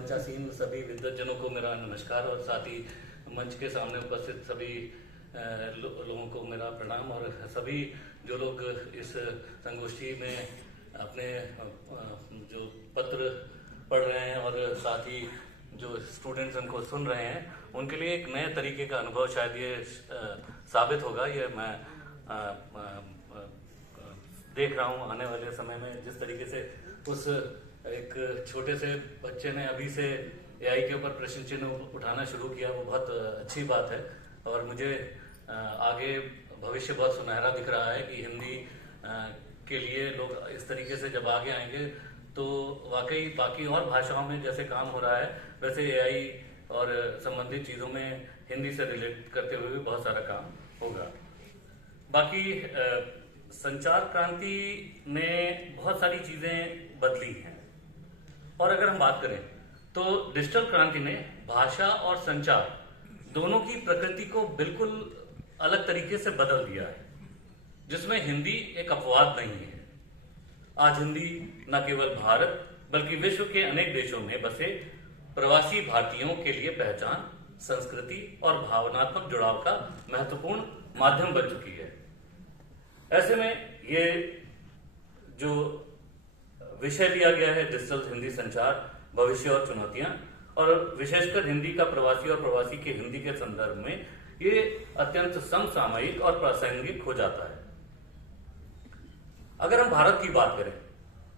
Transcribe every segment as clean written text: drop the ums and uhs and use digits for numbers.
मंचासीन सभी विद्वज्जनों को मेरा नमस्कार और साथ ही मंच के सामने उपस्थित सभी लोगों को मेरा प्रणाम। और सभी जो लोग इस संगोष्ठी में अपने जो पत्र पढ़ रहे हैं और साथ ही जो स्टूडेंट्स उनको सुन रहे हैं, उनके लिए एक नए तरीके का अनुभव शायद ये साबित होगा। ये मैं देख रहा हूँ आने वाले समय में जिस तरीके से उस एक छोटे से बच्चे ने अभी से एआई के ऊपर प्रश्न चिन्ह उठाना शुरू किया, वो बहुत अच्छी बात है। और मुझे आगे भविष्य बहुत सुनहरा दिख रहा है कि हिंदी के लिए लोग इस तरीके से जब आगे आएंगे तो वाकई बाकी और भाषाओं में जैसे काम हो रहा है वैसे एआई और संबंधित चीज़ों में हिंदी से रिलेट करते हुए भी बहुत सारा काम होगा। बाकी संचार क्रांति ने बहुत सारी चीज़ें बदली हैं। और अगर हम बात करें तो डिजिटल क्रांति ने भाषा और संचार दोनों की प्रकृति को बिल्कुल अलग तरीके से बदल दिया है, जिसमें हिंदी एक अपवाद नहीं है। आज हिंदी न केवल भारत बल्कि विश्व के अनेक देशों में बसे प्रवासी भारतीयों के लिए पहचान, संस्कृति और भावनात्मक जुड़ाव का महत्वपूर्ण माध्यम बन चुकी है। ऐसे में ये जो विषय लिया गया है डिजिटल हिंदी संचार, भविष्य और चुनौतियां, और विशेषकर हिंदी का प्रवासी और प्रवासी के हिंदी के संदर्भ में ये अत्यंत समसामयिक और प्रासंगिक हो जाता है। अगर हम भारत की बात करें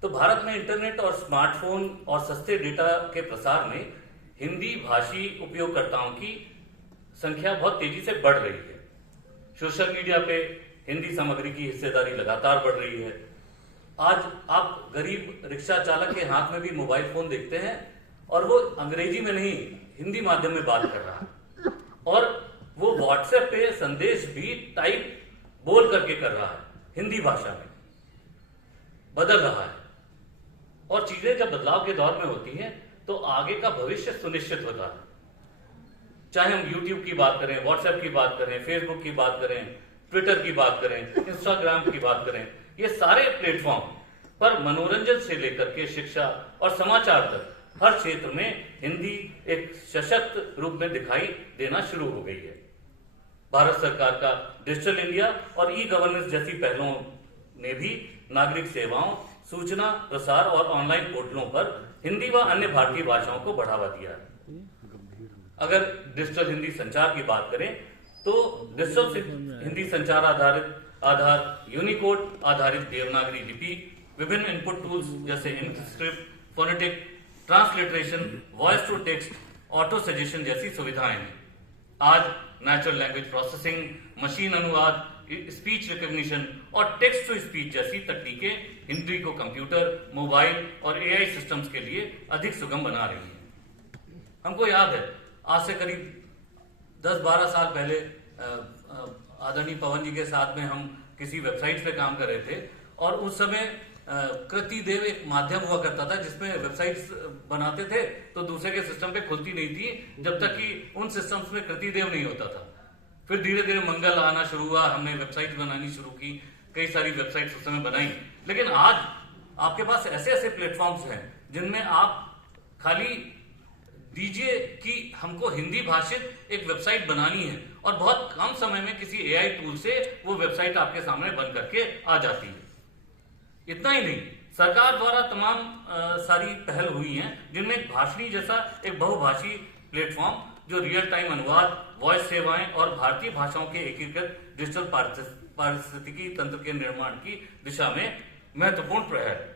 तो भारत में इंटरनेट और स्मार्टफोन और सस्ते डेटा के प्रसार में हिंदी भाषी उपयोगकर्ताओं की संख्या बहुत तेजी से बढ़ रही है। सोशल मीडिया पे हिंदी सामग्री की हिस्सेदारी लगातार बढ़ रही है। आज आप गरीब रिक्शा चालक के हाथ में भी मोबाइल फोन देखते हैं और वो अंग्रेजी में नहीं हिंदी माध्यम में बात कर रहा है, और वो व्हाट्सएप पे संदेश भी टाइप बोल करके कर रहा है, हिंदी भाषा में बदल रहा है। और चीजें जब बदलाव के दौर में होती हैं तो आगे का भविष्य सुनिश्चित होता है। चाहे हम यूट्यूब की बात करें, व्हाट्सएप की बात करें, फेसबुक की बात करें, ट्विटर की बात करें, इंस्टाग्राम की बात करें, ये सारे प्लेटफॉर्म पर मनोरंजन से लेकर के शिक्षा और समाचार तक हर क्षेत्र में हिंदी एक सशक्त रूप में दिखाई देना शुरू हो गई है। भारत सरकार का डिजिटल इंडिया और ई गवर्नेंस जैसी पहलों ने भी नागरिक सेवाओं, सूचना प्रसार और ऑनलाइन पोर्टलों पर हिंदी व अन्य भारतीय भाषाओं को बढ़ावा दिया है। अगर डिजिटल हिंदी संचार की बात करें तो डिजिटल हिंदी संचार आधार यूनिकोड आधारित देवनागरी लिपि, विभिन्न इनपुट टूल्स जैसे InScript, phonetic, transliteration, voice to text, auto suggestion जैसी सुविधाएं हैं। आज नेचुरल लैंग्वेज प्रोसेसिंग, मशीन अनुवाद, स्पीच रिकॉग्निशन और टेक्स्ट टू स्पीच जैसी तकनीकें हिंदी को कंप्यूटर, मोबाइल और एआई सिस्टम्स के लिए अधिक सुगम बना रही हैं। हमको याद है आज से करीब 10-12 साल पहले आदरणीय पवन जी के साथ में हम किसी वेबसाइट पे काम कर रहे थे, और उस समय कृतिदेव एक माध्यम हुआ करता था जिसमें वेबसाइट्स बनाते थे तो दूसरे के सिस्टम पे खुलती नहीं थी जब तक कि उन सिस्टम्स में कृतिदेव नहीं होता था। फिर धीरे धीरे मंगल आना शुरू हुआ, हमने वेबसाइट बनानी शुरू की, कई सारी वेबसाइट्स उस समय बनाई। लेकिन आज आपके पास ऐसे ऐसे प्लेटफॉर्म्स हैं जिनमें आप खाली दीजिए कि हमको हिंदी भाषित एक वेबसाइट बनानी है और बहुत कम समय में किसी एआई टूल से वो वेबसाइट आपके सामने बन करके आ जाती है। इतना ही नहीं, सरकार द्वारा तमाम सारी पहल हुई हैं जिनमें भाषणी जैसा एक बहुभाषी प्लेटफॉर्म जो रियल टाइम अनुवाद, वॉइस सेवाएं और भारतीय भाषाओं के एकीकृत डिजिटल पारिस्थितिकी तंत्र के निर्माण की दिशा में महत्वपूर्ण प्रयास है।